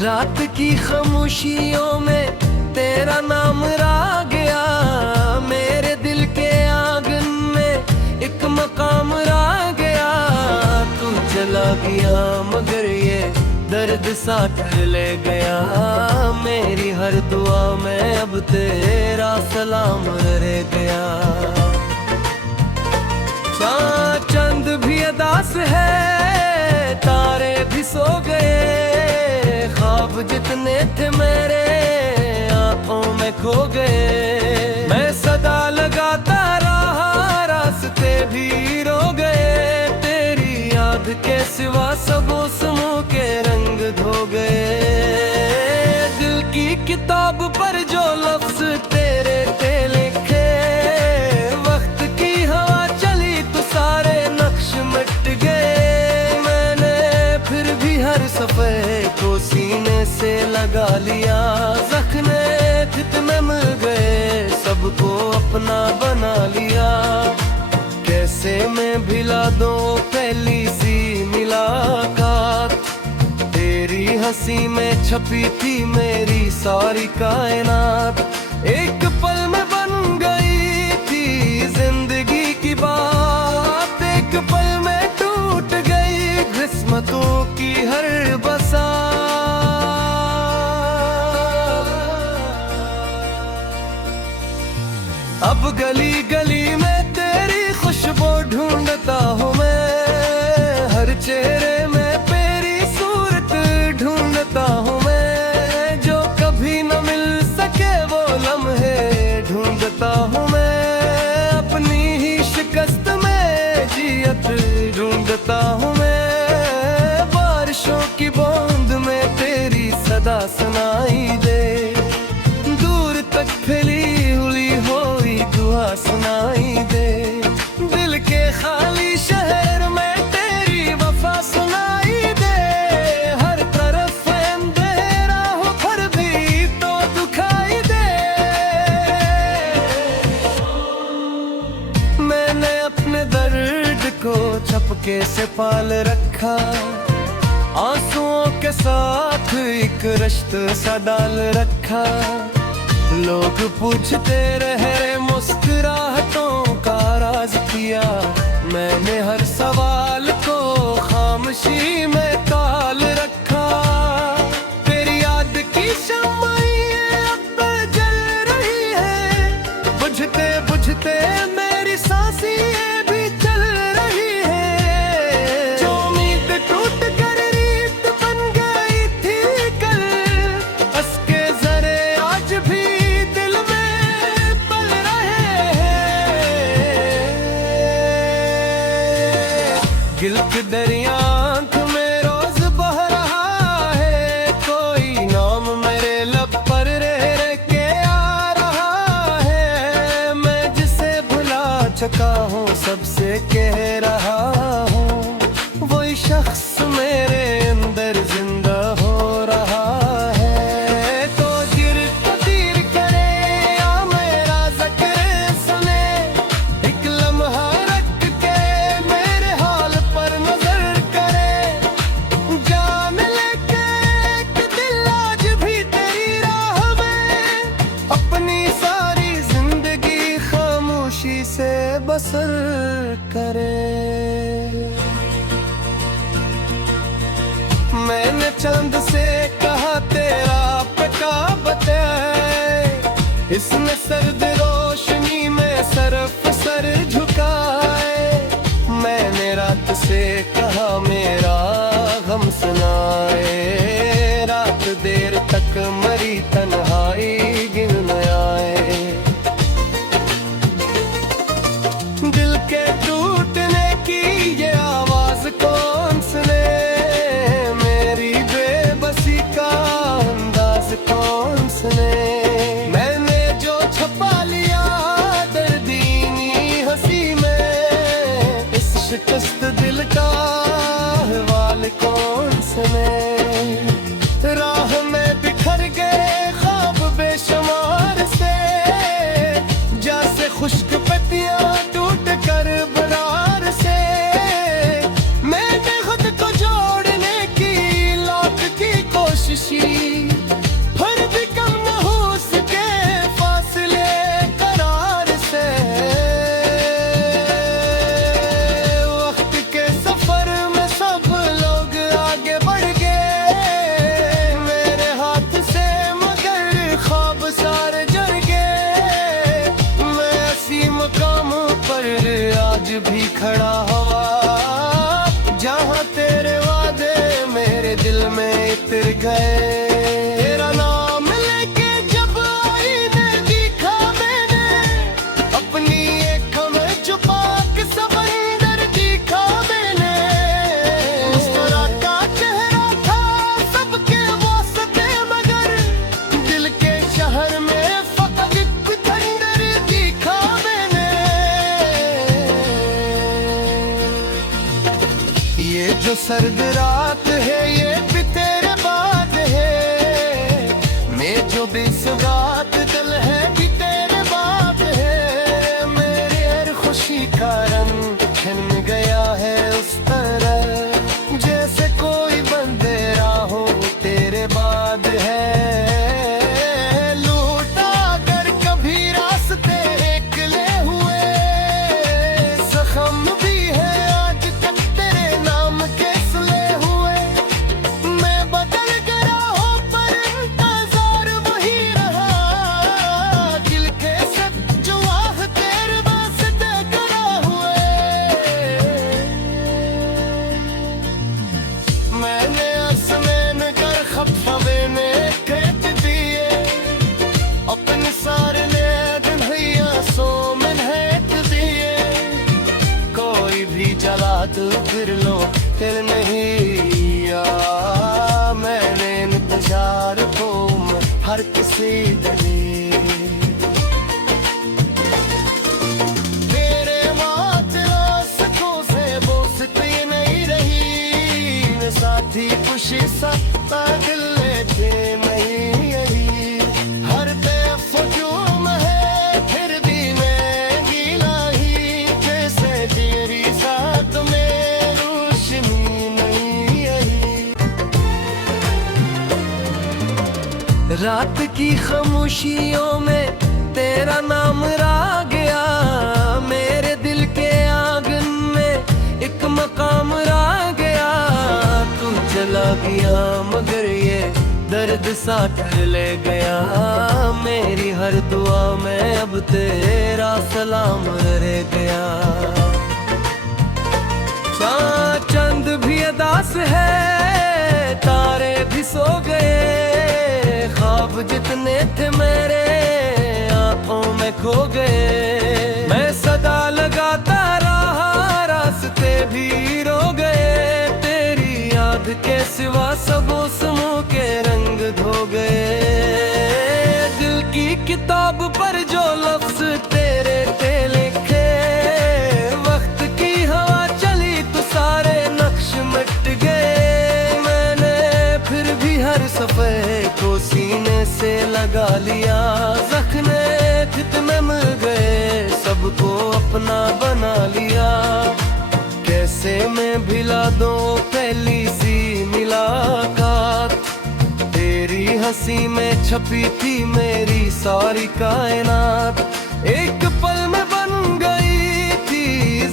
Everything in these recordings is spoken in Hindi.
रात की खामोशियों में तेरा नाम रा गया, मेरे दिल के आंगन में एक मकाम रा गया। तू चला गया मगर ये दर्द साथ ले गया, मेरी हर दुआ में अब तेरा सलाम रह गया। चंद भी अदास है, तारे भी सो गए, ख्वाब जितने थे मेरे आंखों में खो गए। मैं सदा लगाता रहा, रास्ते भी रो गए, तेरी याद के सिवा सब मौसमों के रंग धो गए। दिल की किताब पर जो लफ्ज तेरे थे लिखे, वक्त की हवा चली तो सारे नक्श मिट गए। मैंने फिर भी हर सफ़े को सीने से लगा लिया, जख्मे जितने मिल गए सबको अपना बना लिया। कैसे मैं भुला दूं पहली सी मुलाकात, तेरी हंसी में छपी थी मेरी सारी कायनात। एक पल में बन गई थी जिंदगी की बात, एक पल में टूट गई किस्मतों की हर बसात। अब गली गली में तेरी खुशबू ढूंढता हूँ मैं, हर चेहरे में तेरी सूरत ढूंढता हूँ मैं। जो कभी न मिल सके वो लम्हे ढूंढता हूँ मैं, अपनी ही शिकस्त में जियत ढूंढता हूँ मैं। बारिशों की बूंद में तेरी सदा सुनाई दे, दूर तक फैली हुई होई दुआ सुनाई दे। दिल के खाली शहर में तेरी वफा सुनाई दे, हर तरफ अंधेरा हो फिर भी तो दुखाई दे। मैंने अपने दर्द को चपके से पाल रखा, आंसुओं के साथ एक रिश्ता सा डाल रखा। लोग पूछते रहे मुस्कुराहटों का राज किया, मैंने हर सवाल को खामोशी में ताल रखा। तेरी याद की शम्माएं अब जल रही है, बुझते बुझते मेरी सांसें भी चल रही है। जो उम्मीद टूट कर रीत बन गई थी कल, उसके जरे आज भी दिल में पल रहे हैं। गिल के दरिया आंख में रोज बह रहा है, कोई नाम मेरे लब पर रह रह के आ रहा है। मैं जिसे भुला चुका हूँ सबसे कह रहा हूँ, वही शख्स मेरे अंदर जिंदा हो रहा है। तो गिर तो तीर करे या मेरा ज़िक्र सुने, एक लम्हा रख के मेरे हाल पर नजर करे। जान लेके एक दिल आज भी तेरी राह में, अपनी सारी जिंदगी खामोशी से बसर करे। मैंने चंद से कहा तेरा पता बताए, इसने सर्द रोशनी में सरफ सर झुकाए। मैंने रात से कहा मेरा गम सुनाए, रात देर तक मरी तन्हाई गिन न आए। दिल के टूटने की ये आवाज कौन सुने, मेरी बेबसी का अंदाज कौन सुने। मैंने जो छपा लिया दर्दीनी हंसी में, इस शिकस्त दिल का अहवाल कौन सुने। राह में बिखर गए ख्वाब बेशुमार से, जैसे खुश्क पत्तियां टूट कर बरार से। मैंने खुद को जोड़ने की लाख की कोशिश गए। तेरा नाम लेके जब आईने दिखा मैंने, अपनी आँखों में छुपा के समंदर दिखा मैंने। मुस्कुराता चेहरा था सबके वास्ते, मगर दिल के शहर में फकत एक खंडर दिखा मैंने। ये जो सर्द रात है ये भी तेरे बाद है, मैं जो बेसुगात दिल है भी तेरे बाद है। मेरी हर खुशी का रंग छिन गया है उस तरह, जैसे कोई बंदेरा हो तेरे बाद है। लूटा अगर कभी रास्ते निकले हुए, जख्म भी है आज तक तेरे नाम के सिले हुए। मैं बदल गया हूँ पर इंतजार वही रहा, दिल के सब जो आह तेरे वास्ते करा हुए। मैंने आसमान कर खफवे में खेत दिए, अपने सारे दिन भैया सो मनहत दिए। कोई भी जला तो फिर लो फिर नहीं आ, मैंने इंतजार को हर किसी दिले। तेरे मातलासों से बोसती नहीं रही, साथी खुशी सत्ता दिल थे नहीं यही। हर तरफ जुर्म है फिर भी मैं गीला ही, जैसे तेरी साथ में रोशनी नहीं यही। रात की खामोशियों में तेरा नाम रा गया, मेरे दिल के आंगन में एक मकाम रा गया। तू चला गया मगर ये दर्द साथ ले गया, मेरी हर दुआ में अब तेरा सलाम रह गया। चंद भी अदास है, तारे भी सो गए, ख्वाब जितने थे मेरे आंखों में खो गए। मैं सदा लगाता रहा रास्ते भी रो गए, तेरी याद के सिवा सब मौसमों के रंग धो गए। दिल की किताब पर जो लफ्ज तेरे थे लिखे, वक्त की हवा चली तो सारे नक्श मिट गए। मैंने फिर भी हर सफ़े को सीने से लगा लिया, जख्मे कितने मिल गए सबको अपना बना लिया। कैसे मैं भिला दूं पहली सी मुलाकात, तेरी हंसी में छपी थी मेरी सारी कायनात। एक पल में बन गई थी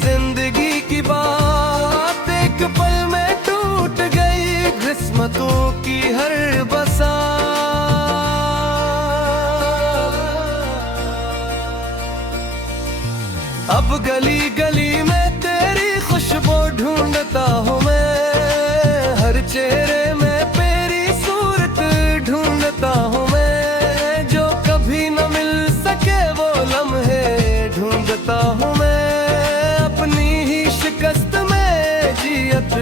जिंदगी की बात, एक पल में टूट गई किस्मतों की हर बसात। अब गली गली में तेरी खुशबू ढूंढता हूँ मैं, हर चेहरे में तेरी सूरत ढूंढता हूँ मैं। जो कभी न मिल सके वो लम्हे ढूंढता हूँ मैं, अपनी ही शिकस्त में जियत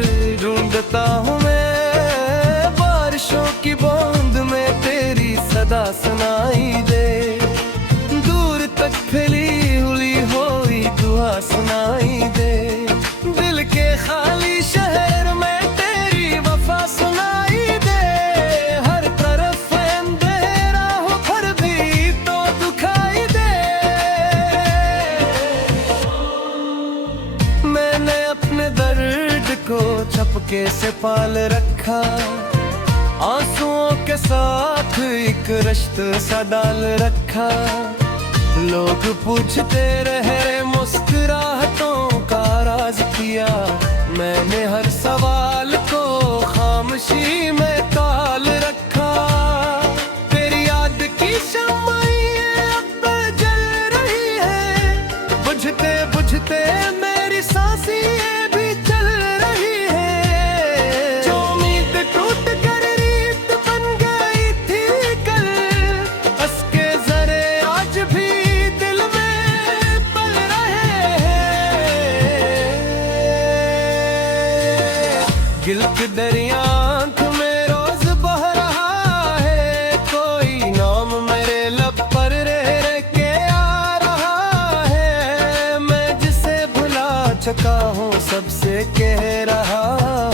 ढूंढता हूँ मैं। बारिशों की बूंद में तेरी सदा सुनाई दे, दूर तक फैली हुई होई दुआ सुनाई दे। दिल के खाली शहर में तेरी वफा सुनाई दे, हर तरफ अंधेरा हो फिर भी तो दुखाई दे। मैंने अपने दर्द को छपके से पाल रखा, आंसुओं के साथ एक रिश्ता सा डाल रखा। लोग पूछते रहे मुस्कुराहटों का राज किया, मैंने हर सवाल को खामोशी में ताल रखा। तेरी याद की शम्में अब जल रही है, बुझते बुझते मेरी सांसें भी चल रही है। जो उम्मीद टूट कर रीत गिल्क दरिया आंख में रोज बह रहा है, कोई नाम मेरे लब पर रह रह के आ रहा है। मैं जिसे भुला चुका हूँ सबसे कह रहा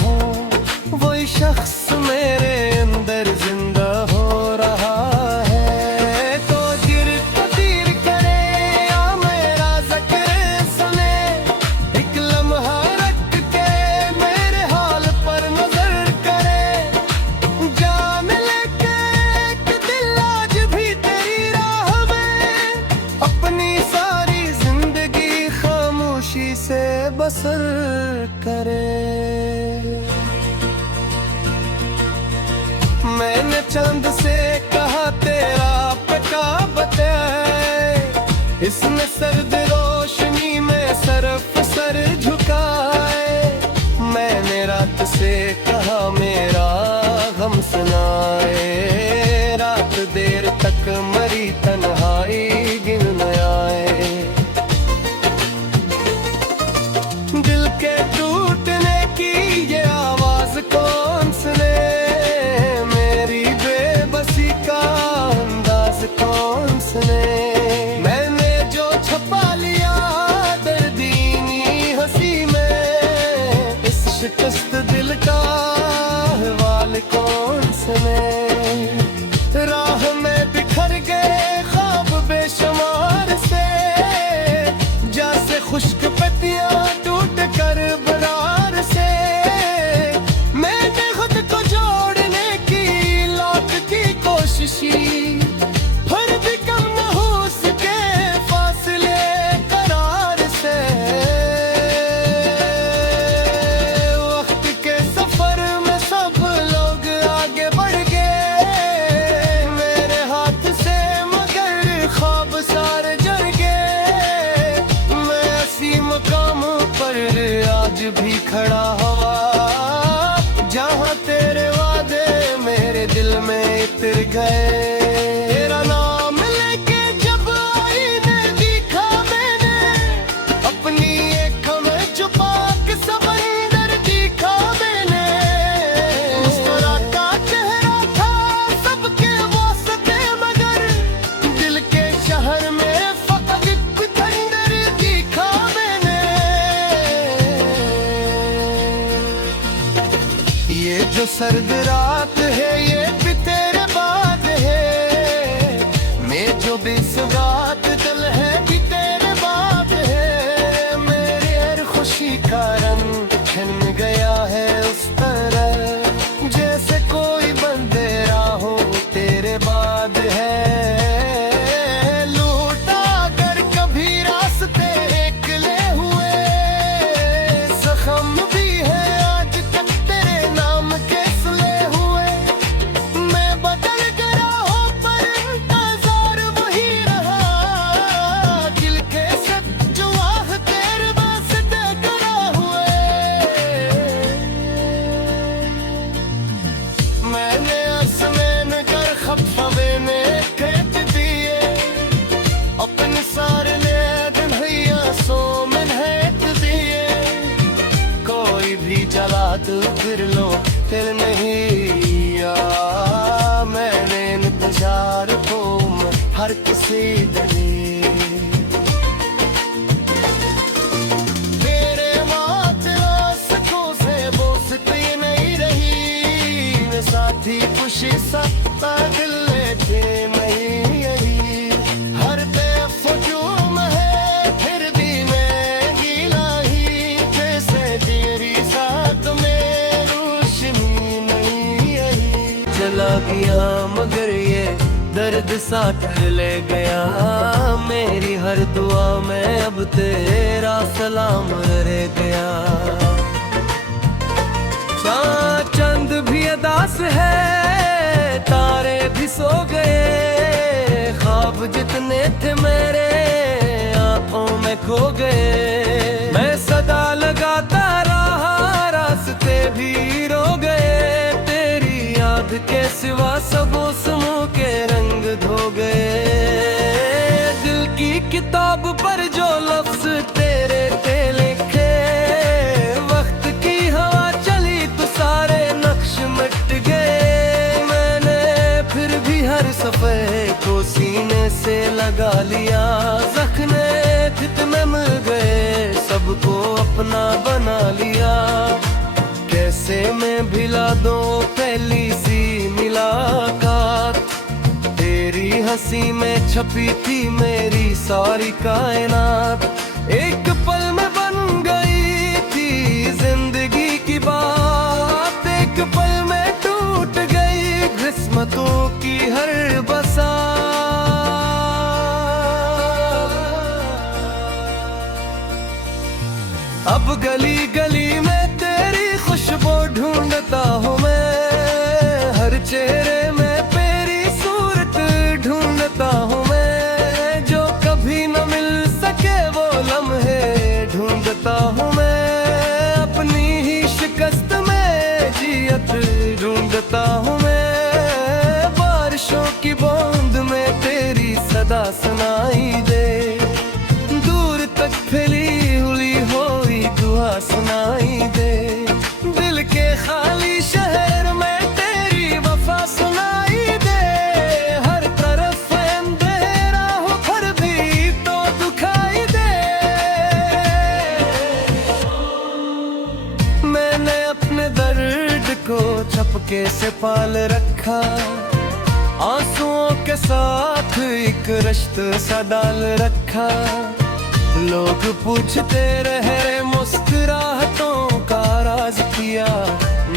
हूँ, वही शख्स मेरे अंदर जिंदा हो रहा है। तो गिर तो तीर करे या मेरा ज़िक्र सुने, एक लम्हा रख के मेरे हाल पर नजर करे। जान लेके एक दिल आज भी तेरी राह में, अपनी सारी जिंदगी खामोशी से बसर करे। मैंने चांद से कहा तेरा पता बताए, इसने सर्द रोशनी में सरफ सर झुकाए। मैंने रात से कहा मेरा गम सुनाए, रात देर तक मरी तन्हाई गिन न आए। दिल के टूटने की ये आवाज कौन सुने, मेरी बेबसी का अंदाज कौन सुने। मैंने जो छपा लिया दर्दीनी हंसी में, इस शिकस्त दिल का अहवाल कौन सुने। राह में बिखर गए ख्वाब बेशुमार से, जैसे खुश्क पत्तियां टूट कर बरार से। मैंने खुद को जोड़ने की लाख की कोशिश की, फिर भी कम न हो सके फासले करार से। वक्त के सफर में सब लोग आगे बढ़ गए, मेरे हाथ से मगर ख्वाब सारे जल गए। मैं ऐसी मकाम पर आज भी खड़ा हुआ, जहाँ तेरे वादे मेरे दिल में इतर गए। तेरा नाम लेके जब आईने दिखा मैंने, अपनी आँखों में छुपा के समंदर दिखा मैंने। मुस्कुराता चेहरा था सबके वास्ते, मगर दिल के शहर में फकत एक खंडर दिखा मैंने। ये जो सर्द रात है ये भी तेरे बाद है, मैं जो बेसुगात दिल है भी तेरे बाद है। मेरी हर खुशी का रंग छिन गया है उस तरह, जैसे कोई बंदेरा हो तेरे बाद है। लूटा अगर कभी रास्ते निकले हुए, जख्म भी है आज तक तेरे नाम के सिले हुए। मैं बदल गया हूँ पर इंतजार वही रहा, दिल के सब जो आह तेरे वास्ते करा हुए। मैंने आसमान कर खफवे में खेत दिए, अपने सारे दिन हैया सो मन हेत दिए। कोई भी जला तो फिर लो फिर नहीं आ, मैंने इंतजार को हर किसी दिली। तेरे मातला सखों से बोसती नहीं रही, मैं साथी खुशी सत्ता दिल लेके नहीं यही। हर तरफ हुजूम है फिर भी मैं गीला ही, जैसे तेरी साथ में रोशनी नहीं यही। चला गया मगर ये दर्द सा ले गया, मेरी हर दुआ में अब तेरा सलाम रह गया। चंद भी अदास है, तारे भी सो गए, ख्वाब जितने थे मेरे आंखों में खो गए। मैं सदा लगाता रहा, रास्ते भी रो गए, तेरी याद के सिवा सब मौसमों के रंग धो गए। दिल की किताब पर जो लफ्ज तेरे थे लिखे, वक्त की हवा चली तो हंसी में छपी थी मेरी सारी कायनात, एक पल में बन गई थी जिंदगी की बात, एक पल में टूट गई किस्मतों की हर बसात। अब गली गली में तेरी खुशबू ढूंढता हूँ मैं, हर चेहरे में तेरी सूरत ढूंढता हूँ मैं, जो कभी न मिल सके वो लम्हे ढूंढता हूँ मैं, अपनी ही शिकस्त में जियत ढूंढता हूँ मैं, बारिशों की बूंद में तेरी सदा सुनाई दे, दूर तक फैली हुई होई दुआ सुनाई दे, दिल के खाली शहर में तेरी वफा सुनाई दे, हर तरफ अंधेरा हो पर भी तो दुखाई दे। मैंने अपने दर्द को चपके से पाल रखा, आंसुओं के साथ एक रिश्ता सा डाल रखा, लोग पूछते रहे मुस्कुराहटों का राज किया,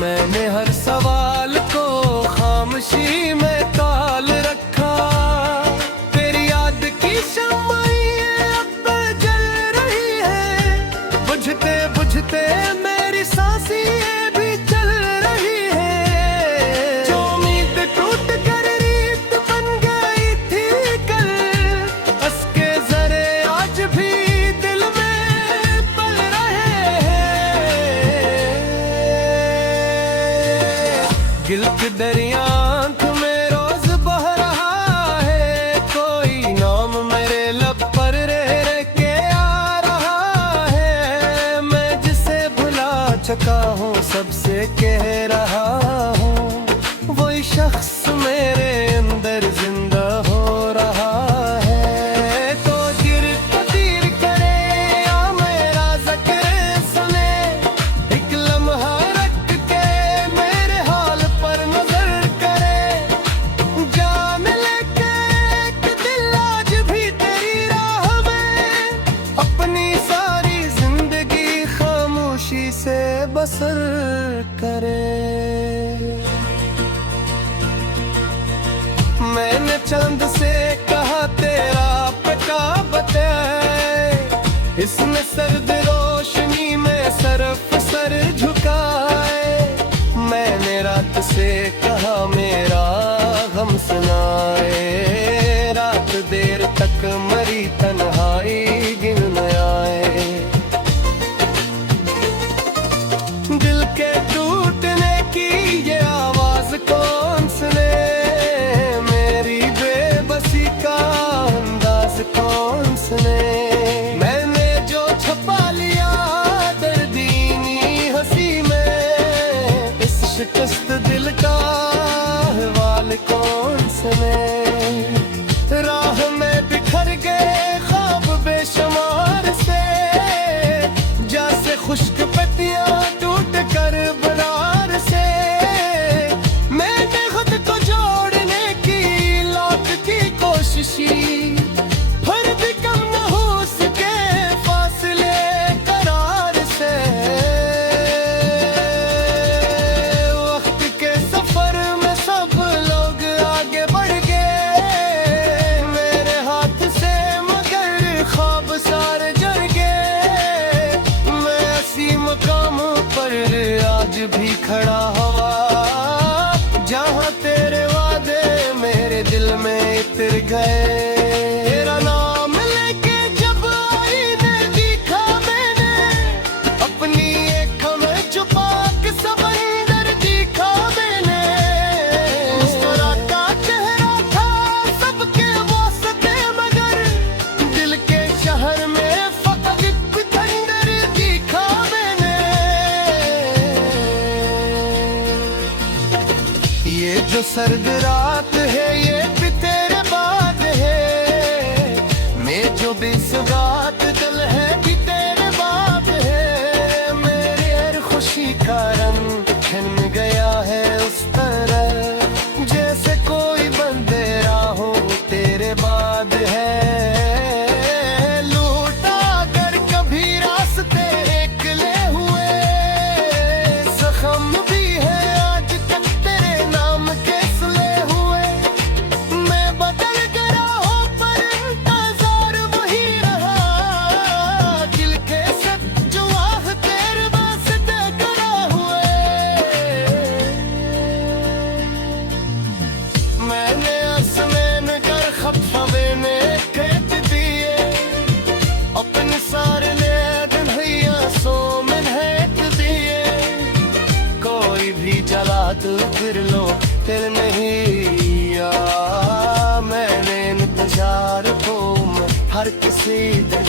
मैंने हर सवाल को खामोशी में टाल रखा, तेरी याद की शम्माएं अब जल रही है, बुझते बुझते मेरी सांसें भी चल रही है, जो उम्मीद टूट कर रीत बन गई थी कल, उसके जरे आज भी दिल में पल रहे हैं, गिल के दरिया आँख में रोज बह रहा है, कोई नाम मेरे लब पर रह रह के आ रहा है, मैं जिसे भुला चुका हूँ सबसे कह रहा हूँ, वही शख्स मेरे अंदर जिंदा हो रहा है, तो गिर पतीर करे या मेरा ज़िक्र सुने, एक लम्हा रख के मेरे हाल पर नजर करे, जान लेके एक दिल आज भी तेरी राह में, अपनी सारी जिंदगी खामोशी से बसर करे। मैंने चांद से कहा तेरा पता बताए, इसने सर्द रोशनी में सरफ सर झुकाए, मैंने रात से कहा मेरा गम सुनाए, रात देर तक मरी तन्हाई गिन न आए, दिल के टूटने की ये आवाज कौन सुने, मेरी बेबसी का अंदाज कौन सुने, मैंने जो छपा लिया दर्दीनी हंसी में, इस शिकस्त दिल का अहवाल कौन सुने, राह में बिखर गए ख्वाब बेशुमार से, जैसे खुश्क पत्तियां टूट कर बरार से, मैंने खुद को जोड़ने की लाख की कोशिश की, फिर भी कम न हो सके फासले करार से, वक्त के सफर में सब लोग आगे बढ़ गए, मेरे हाथ से मगर ख्वाब सारे जल गए, मैं इसी मकाम पर आज भी खड़ा हुआ, जहाँ तेरे वादे मेरे दिल में इतर गए, तेरा नाम लेके जब आईने देखा मैंने, अपनी आँखों में छुपा के समंदर देखा मैंने, मुस्कुराता चेहरा था सबके वास्ते मगर, दिल के शहर में फकत एक खंडर देखा मैंने, ये जो सर्द रात है ये भी तेरे बाद है, मैं जो बेसुगात दिल है भी तेरे बाद है, मेरी हर खुशी का रंग छिन गया है उस तरह, जैसे कोई बंदे राहों तेरे फिर लो फिर नहीं आ, मैंने इंतजार को मैं हर किसी दे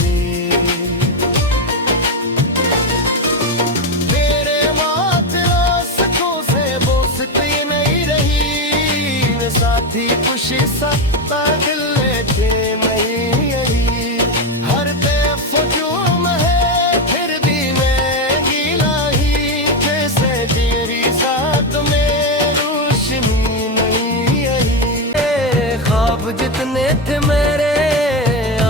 मेरे मातला सखों से बोसती नहीं रही साथी खुशी सत्ता दिल लेते नहीं यही हर तरफ जुर्म है फिर भी मैं गीला ही कैसे तेरी साथ में रोशनी नहीं यही ख्वाब जितने थे मेरे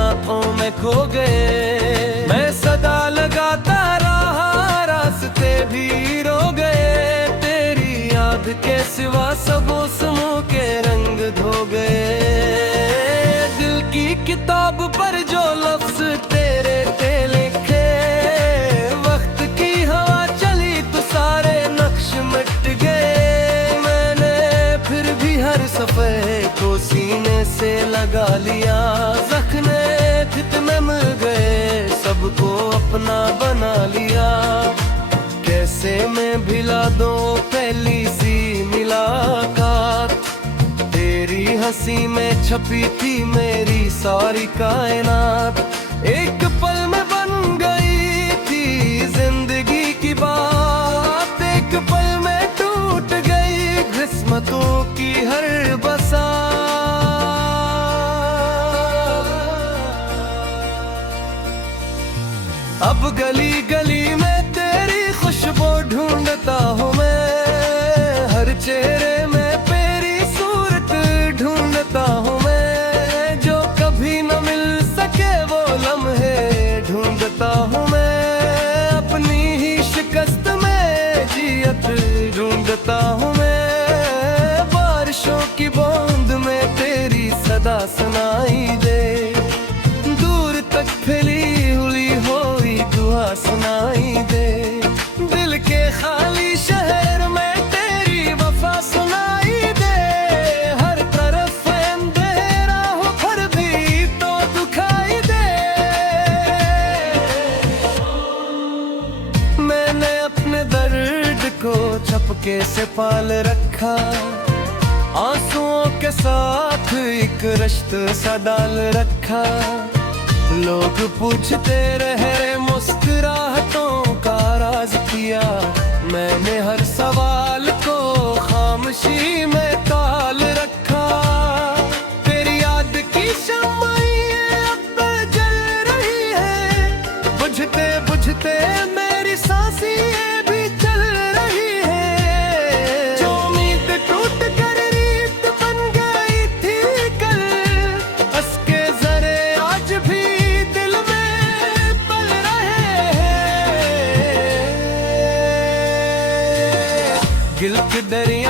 आंखों में खो गए मैं सदा लगाता रहा रास्ते भी रो गए तेरी याद के सिवा सब मौसमों के रंग धो गए दिल की किताब पर जो लफ्ज तेरे थे लिखे वक्त की हवा चली तो सारे नक्श मिट गए मैंने फिर भी हर सफ़े को सीने से लगा लिया जख्मे कितने मिल गए सबको अपना बना लिया कैसे मैं भिला दूं पहली सी मुलाकात तेरी हंसी में छपी थी मेरी सारी कायनात एक पल में बन गई थी जिंदगी की बात एक पल में टूट गई किस्मतों की हर बसात अब गली गली में तेरी खुशबू ढूंढता हूँ मैं हर चेहरे में तेरी सूरत ढूंढता हूँ मैं जो कभी न मिल सके वो लम्हे ढूंढता हूँ मैं अपनी ही शिकस्त में जियत ढूंढता हूँ मैं बारिशों की बूंद में तेरी सदा सुनाई दे दूर तक फैली हुई होई दुआ सुनाई दे दिल के खाली शहर में तेरी वफा सुनाई दे हर तरफ अंधेरा हो फिर भी तो दुखाई दे मैंने अपने दर्द को चपके से पाल रखा आंसुओं के साथ एक रिश्ता सा डाल रखा लोग पूछते रहे मुस्कुराहटों का राज किया मैंने हर सवाल को खामोशी में ताल रखा तेरी याद की शम्माएं अब जल रही है बुझते बुझते मेरी सांसें भी चल रही है जो उम्मीद टूट कर रीत बन गई थी कल उसके जरे आज भी दिल में पल रहे हैं गिल के दरिया